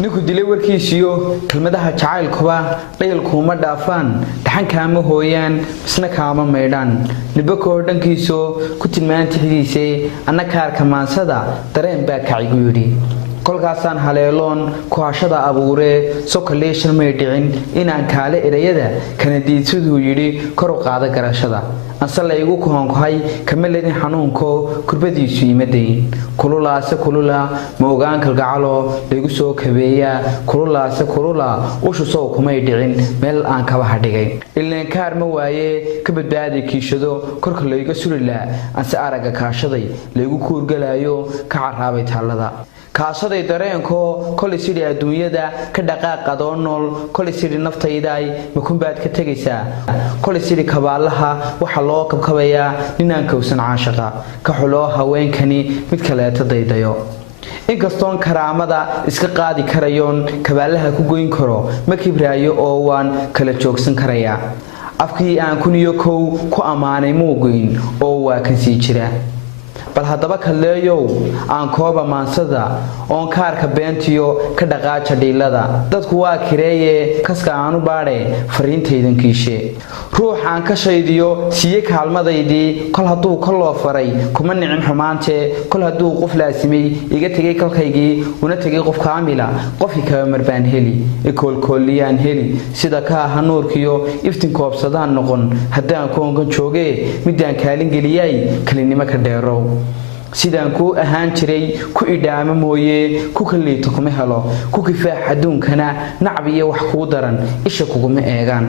ninku dilay warkiisiyo kelmadaha jacaylkuba dhayalkuuma dhaafaan dhaxan kaama hooyaan isna kaama meydhaan nibakoo dhankiiso ku tilmaantixidiisay anna kaarka maansada dareen baa kacigu yidhi kolkaasaan haleeloon kuhashada abuuree sokaleeshan may dhicin inaan kaale erayada kanadiidsiduu yidhi kor u qaada garashada anse laygu koonkohay kama ledin xanuunko kurbadiisu imadayn kululaase kulula ma ogaan kalgacalo laygu soo kabeeyaa kululaase kulula ushu sow kumay dhicin meel aan kaba hadhigay ileen kaar ma waaye ka badbaaday kiishado korka layga sulilaa anse aragga kaashaday laygu kuurgalaayo ka carraabay taallada kaashaday dareenko kolay sidii adduunyada ka dhaqaaqadoo nool kolay sidii naftaydaay makunbaad ka tegaysaa kolay sidii kabaalaha waxa loo kabkabayaa ninaan kowsan caashaqa ka xuloo haweenkani mid kaleeta daydayo inkastoon karaamada iska qaadi karayoon kabaalaha ku goyn karo ma kibraayo oo waan kala joogsan karayaa afkii aan kuniyo kow ku ammaanay muugoyn oo waa kan sii jira bal haddaba kaleeyow aan kooba maansada oon kaarka beentiyo ka dhaqaaja dhiilada dadku waa kireeye kaska aanu baadhe fariintaydan kiishe ruuxaan ka shaydiyo siiye kaalmadaydii kol hadduu koloo faray kuma nicin xumaantee kol hadduu qof laasimay iga tegay kalkaygii una tegay qof kaamila qofkii kaba marbaan heli ikoolkooliyaan heli sida ka aha nuurkiyo iftin koobsadaan noqon haddaan koonkan joogee midaan kaalin geliyay kalinimo ka dheerow sidaan kuu ahaan jiray ku idhaama mooye ku kaliito kuma helo ku kifaax adduunkana nacab iyo wax kuu daran isha kuguma eegaan